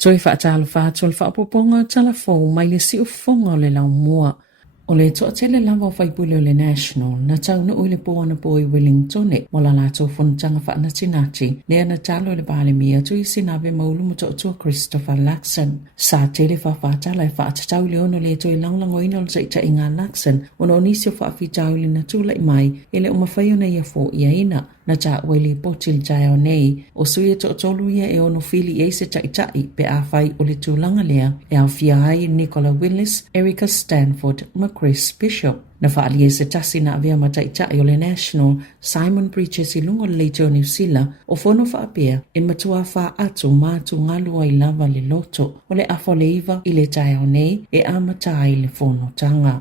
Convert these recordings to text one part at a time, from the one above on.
Toi whaatalo whātua le whaapoponga talafou mai le si ufonga o le lau mua. O le toa tele lava o whaipule o le National, na tau na uile po ana po i Wellington e, mo la lato whanatanga whaanatinati, lea na talo le bale mia tu i sinabe maulu mo toa Christopher Laxon. Sa tele whawhatala e whaatatau le ono le toi langlango ina o ta inga Laxon, ono onisi o whaafitau li na tula i mai, ele o mawhai ona ia fo ia ina. Na ta wele potil jaya o nei, o suia tolu ia e ono fili e se tai pe a whai o le tūlanga lea, e au fia ai Nicola Willis, Erica Stanford, ma Chris Bishop. Na whaali e se tasi na avea ma tai o le National, Simon Bridges i lungo le Joe New Zealand, o fono whaapea, e matua wha atu mātu ngalua i lava le loto, o le afoleiva i le jaya o nei, e amatai le fono tanga.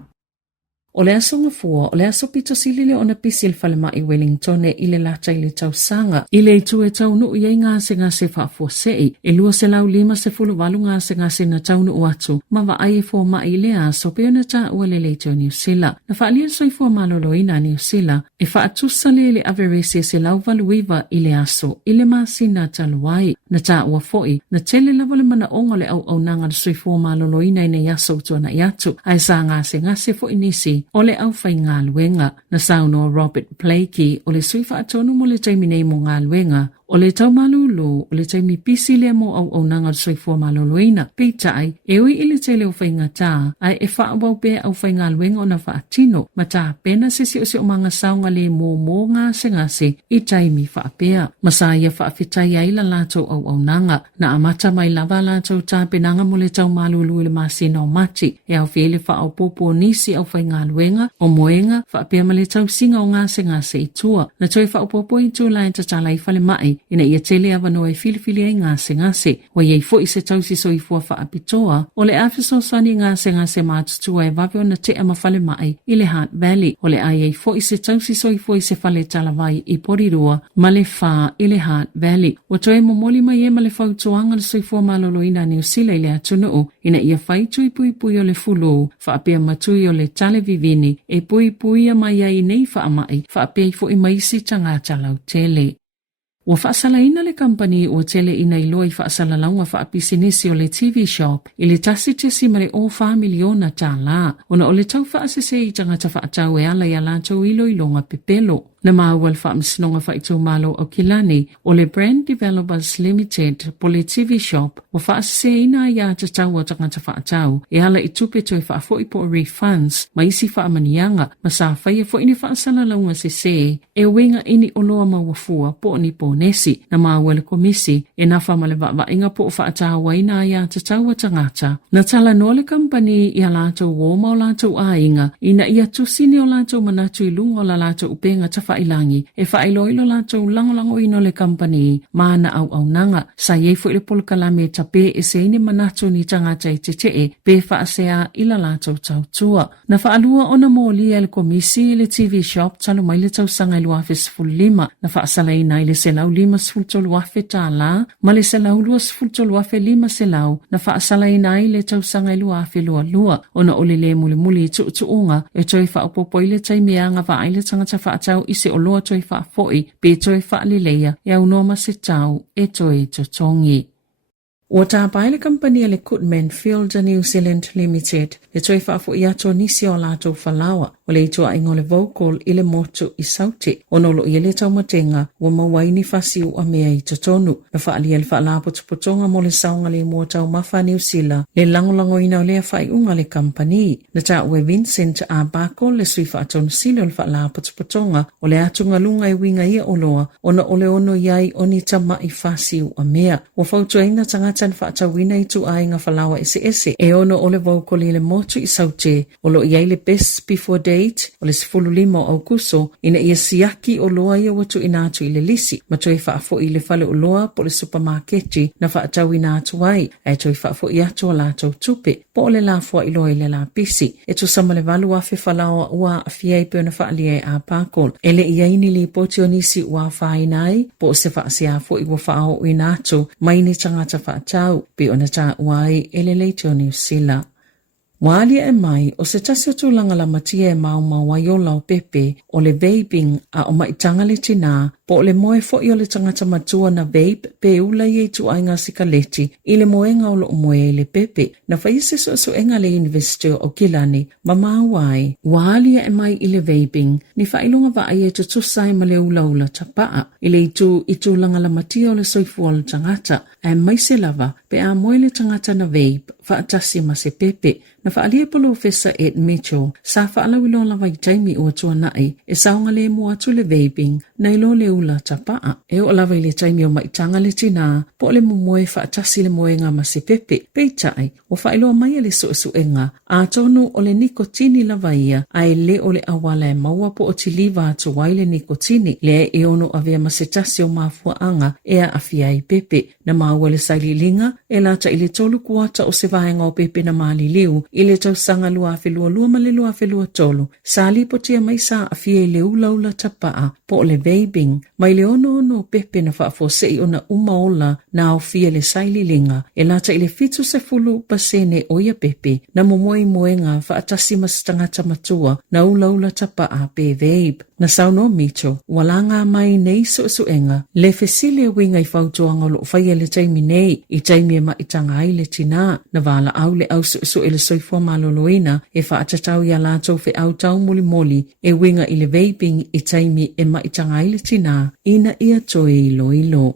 O le aso ngafua, o le aso pito silile o na pisil falema i Wellington e ile lata i le tau sanga. Ile i tu e tau nuu iei ngase ngase whaafua sei. E lua se lau 5 walu ngase ngase na tau nuu atu. Ma wa ai e fua ma i le aso peo na ta ua le leiteo New Zealand. Na whaalia soi fua malolo ina New Zealand. E whaatusa le averese se lau valuiva i le aso. Ile masi na taluai. Na ta ua foi. Na tele lava le mana ongo le au nanga soi fua malolo ina ina yaso utua i atu. Ai sa ngase foi nisi. O le au whai ngā luenga, na sauno Robert Blakey, o le sui whaatonu mo le taimi nei mo ngā luenga, o le tau malulu, o le taimi pisi lea mo au nanga sui fua maloloina, peitai, e ui ili te leo whai ngā tā, ai e whaawau pe au whai ngā luenga o na whaatino, ma tā pena se o mga saunga le mo ngase, i taimi whaapea. Masaya whaafitai ai la lato au nanga, na amata mai lava lato tā penanga mo le tau malulu le masina o mati, e au whiele whaau popo nisi au whai ngā luenga, o moenga, whaapea ma le tau singa o ngase i tua, na toi whaau popo i tū lai tatala i whale mai, ina ia tele avano e filifili ai ngase, wa iei fo i se tausi so i fua whaapitoa, o le awhiso sani ngase mātutua e vaveo na te ama whale mai i le Hutt Valley, o le ai fo i se tausi so i fua i se whale talawai i Porirua, ma le wha i le Hutt Valley. O toe momoli mai e ma le whautoanga le so i fua malolo ina New Zealand i le atunuu, ina ia whaitui pui o le fulu, whaapea matui o le tale vivini, e pui mai ai nei whaamai, whaapea i fo i maisi tangata lau tele. Ua whaasalaina le company ua tele ina i loa i whaasalalaunga whaapisinisi o le TV shop i le tasi tesi ma le o 4 miliona Tala. Ona o le tau whaasese i tangata whaatau e ala i alatou ilo i longa pepelo. Na maua le whaamisinonga whaitou malo o Kilani o le Brand Developers Limited po le TV shop o whaasese ina i ata tau o tangata whaatau e ala i tupe toi whaafoi po refunds ma isi whaamanianga ma sa whaia fo ini whaasalalaunga se e wenga ini o loa mawafua po ni po nesi na maua le komisi e na whamale inga po whaatawa ina i ata tau o tangata. Na tala no le company i a latou woma o latou a inga ina i atusini o latou manatu i lungo la latou upenga ta whailangi e whailoilo latou langolango ino le company maana au nanga sa iei fo ile polkalame tape e se ine manatu ni tangata i te pe whaasea ila latou tautua. Na whaalua ona molia le komisi le TV shop talo mai le tausanga i luafe 15 na whaasalaina i le selau 5 luafe Tala ma le selau 2 luafe 5 selau na whaasalaina i le tausanga i luafe lua ona ole le muli i tuunga e toi whaapopo i le taimeanga wa ai le tangata whaatau i se oloa toi whaafoi pe toi whaalileia e au noma se tau e toi totongi. Ua tāpai le kampania le Goodman Field New Zealand Limited le toi whaafo i ato nisi o lato whalawa o le itua ingo le vocal i le motu i sauti o nolo i le taumatenga ua mawaini fasi u amea i totonu na whaalia le whaalapo tupotonga mo le saunga le mua tau mafa New Zealand le langolango ina o lea whaiunga le kampani na ta ue Vincent a Bako le sui whaatonu sile o le whaalapo tupotonga o le atunga lunga i winga ia oloa o na ole ono iai o ni tama i fasi u amea ua whautuaina tangata tan whaatawina i tu ai ngā whalawa ese e ono o le vocal i le motu i saute o lo iai le best before date o le 15 Augusto ina ia siaki o loa ia watu ina atu i le lisi ma toi whaafo i le whale o loa po le supermarketi na whaatau ina atu ai e toi whaafo i atu o lātou tupe po o le lafua i loa i le la pisi e tu sama le valu afe whalawa ua a fiai peo na whaalia a pakol e le iai ni li poti o nisi ua whainai po o se whaasiafo i ua whaao ina atu mai ni tangata whaatau pe ona ta wai ele leiteo New Zealand. Waalia e mai o se tasi o tūlanga la matia e mau wai o lau pepe o le vaping a o maitanga le tina Po o le moe fo i o le tangata matua na vape pe ula i tu ainga sikaleti i le moenga o lo moe le pepe. Na faise so enga le University o Kilani ma mawai. Waalia e mai i le vaping ni failunga va ai tu tusai ma le ula tapaa. I le itu langa la matia o le soifua le tangata. E mai se lava pe a moe le tangata na vape fa atasi ma se pepe. Na faalia polo fesa Ed Mitchell, sa faalawilo la vai taimi ua tua nai, e saunga le mua tu le vaping, na ilo le ula tapaa. E o lava le taimi o maitanga le tina, po le mumoe faatasi le moenga ma se pepe, peitai, o failo mai le suenga, a tonu o le nikotini lava ia, a e le o le awala e maua po o tiliva atu wai le nikotini, le e ono avea ma se tasi o mafua anga, e a afia i pepe, na maua le saililinga, e lata ile tolu kuata o se vaenga o pepe na maali liu, i le tausanga lua ma le lua tolu. Sa li potia mai sa afia le ula tapaa po le vaping. Mai le ono pepe na faafosei o na umaola na au fia le saililinga. E lata ile fitu se fulu pasene o ia pepe na momoi moenga faatasi masitangata matua na ula tapaa pe vape. Na sauno mito, walanga mai nei suenga. Le fesile winga i fautuanga lo faya le taimi nei, i taimi e maitanga ai le tina, na vala au le au ele soifua maloloina, e faatatau ia lato fe au tau moli, e winga i le vaping i taimi e maitanga ai le tina, ina ia toe ilo.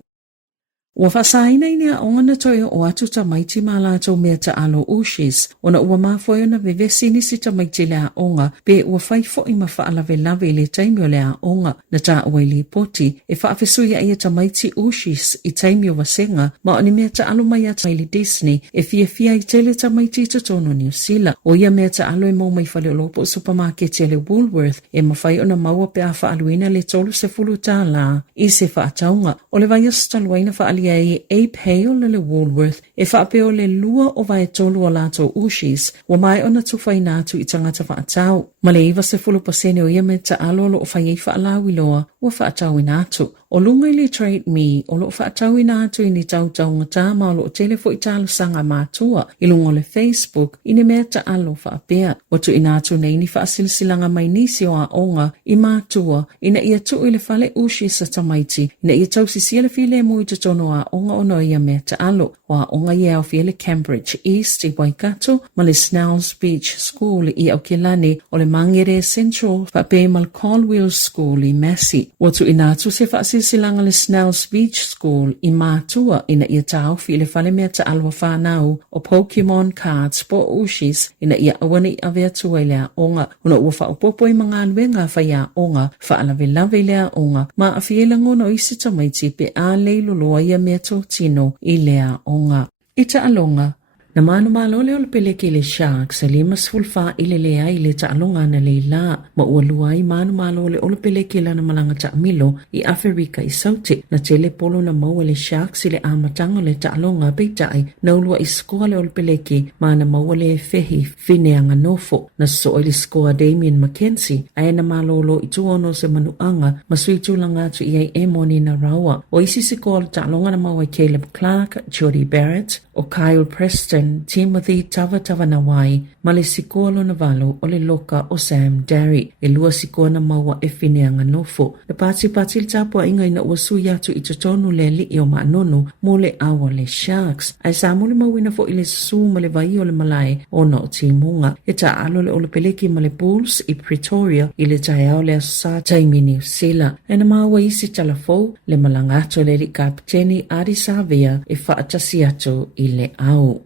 Ua whasaina i nea onga na toio o atu tamaiti ma lātou mea ta alo ushis, ona ua mafoio na vevesi nisi tamaiti lea onga, pe ua whaifo i ma whaalave le taimi o lea onga na ta ua li poti, e whaafesuia ia tamaiti ushis i taimi o wasenga, ma oni mea ta alo mai ata ili Disney, e fia i tele tamaiti totono New Zealand, o ia mea ta alo e mau mai whale lopo o supermarket le Woolworth, e mawhai ona maua pe a whaaluina le tolu se fulu Tala, i se whaataunga, o le vai astaluaina whaali ai Ape Hale le Woolworth e whaapeo le lua o vai tolu o lato ushis wa mai ona tufai natu i tangata whaatau. Ma le iwa se fulu pasene o ia me ta alolo o whaiei whaalawi loa wa whaatau i natu. O lunga i le Trade Me o lo whaatau i natu i ni tautau ngata ma o lo telefo i talo sanga mātua i lunga le Facebook i ni mea ta alo whaapea. Watu i natu nei ni whaasilsilanga mai nisi o a onga i mātua ina ia tu i le whale ushis sa tamaiti ina ia tau sisia le file mui tutono a onga ono ia mea ta alo. Wa onga ia au fia le Cambridge East i Waikato ma le Snells Beach School i Aotearoa o le Mangere Central whaapea ma le Colwell School i Massey. Watu i natu se whaasilsilanga le Snells Beach School i mātua ina ia tau fi le whale mea ta alwa whanau o Pokemon cards po ushis ina ia awana i awea tua i lea onga una ua whaupopo i mga aluenga whaia onga whaalave lea onga ma a fiela no isi tamaiti pe a leilo loa ia mea tō tino i lea onga. Ita alonga, na manu malole o le peleke le sharks e lima sfulfa i le lea i le ta alonga na le la ma ua lua i manu malole o le peleke la na malanga ta milo i Afrika i saute na tele polo na maua le sharks i le amatanga le ta alonga peitai na ulua i skoa le o le peleke ma na maua le fehi fineanga nofo na so i le skoa Damien McKenzie a na malolo i tuono se manuanga ma sui tulanga tu i emoni na rawa o isi se koa le ta alonga na maua Caleb Clark, Jody Barrett o Kyle Preston Timothy Tava na wai ma le sikoa na valo o le loka o Sam Derry e lua sikoa na maua e fineanga nofo le pati le tapua inga ina ua sui atu i totonu le li o maanono mo le awa le sharks ai sa mo le mawina fo i le su ma le vai o le malae o na o timunga e ta alo le o le peleki ma le Bulls i Pretoria i le taeao le asa taimi New Zealand e na maua isi talafou le malanga ato le li kapteni Adi Savia e whaatasi atu i le au.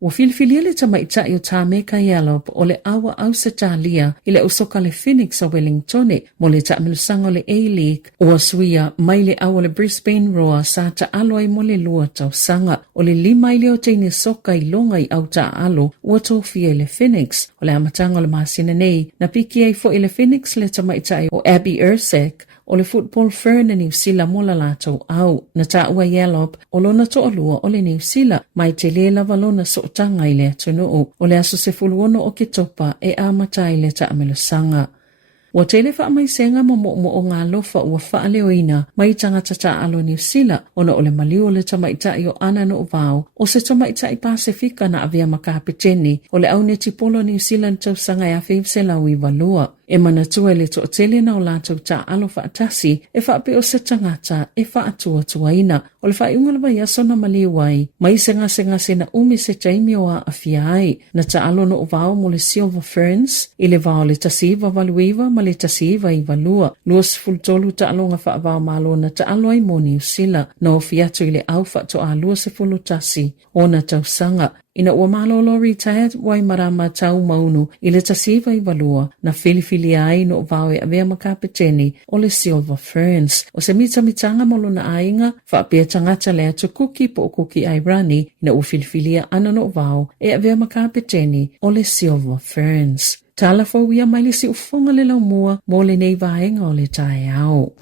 Wa filifilia le tamaita i o Tāmeka Yalop o le awa au sa tālia i le usoka le Phoenix o Wellingtone mo le taamilusanga le A-League o asuia mai le awa le Brisbane Roar sa ta alo ai mo le lua tau sanga o le lima i le o teine soka i longa i au ta alo ua tofia i le Phoenix o le amatanga o le masina nei na piki ai fo i le Phoenix le tamaita i o Abby Ursek o le football fern na New Zealand mo la lātou au. Na tā ua Yelop o lona to olua o le New Zealand mai te le lava lona so tanga i le atunuu o le aso se fuluono o ke topa e amata i le ta amelusanga. Wa tele wha mai senga mo o ngā lofa ua wha leoina mai tangata ta alo New Zealand ona o le maliu o le tamaita i o ana no vau o se tamaita i Pasifika na avia makapeteni o le au ne tipolo New Zealand tau sanga e a 5 se lau i valua. E manatua le toa tele na o lātou ta alo whaatasi e whaape o se tangata e whaatua tuaina o le whaiunga le vai aso na maliwai mai se ngase na umi se taimi o a awhia ai na ta alo no o vao mo le Silver Ferns i le vao le tasiva valuiva ma le tasiva i valua luas fultolu ta alo nga whaavao malo na ta alo ai mo New Sila na o fiatu i le au whaato a lua se fulu tasi o na tausanga ina ua malolo retired wai marama tau maunu i le tasiva i valua na filifili ai no vau e avea makapeteni o le Silver Ferns. O se mitanga molo na ainga, whaapea tangata lea tu kuki po o kuki ai rani ina ua filifilia ana no vau e avea makapeteni o le Silver Ferns. Tala fau ia mai le si ufonga le lau mua mo le nei vaenga o le tae au.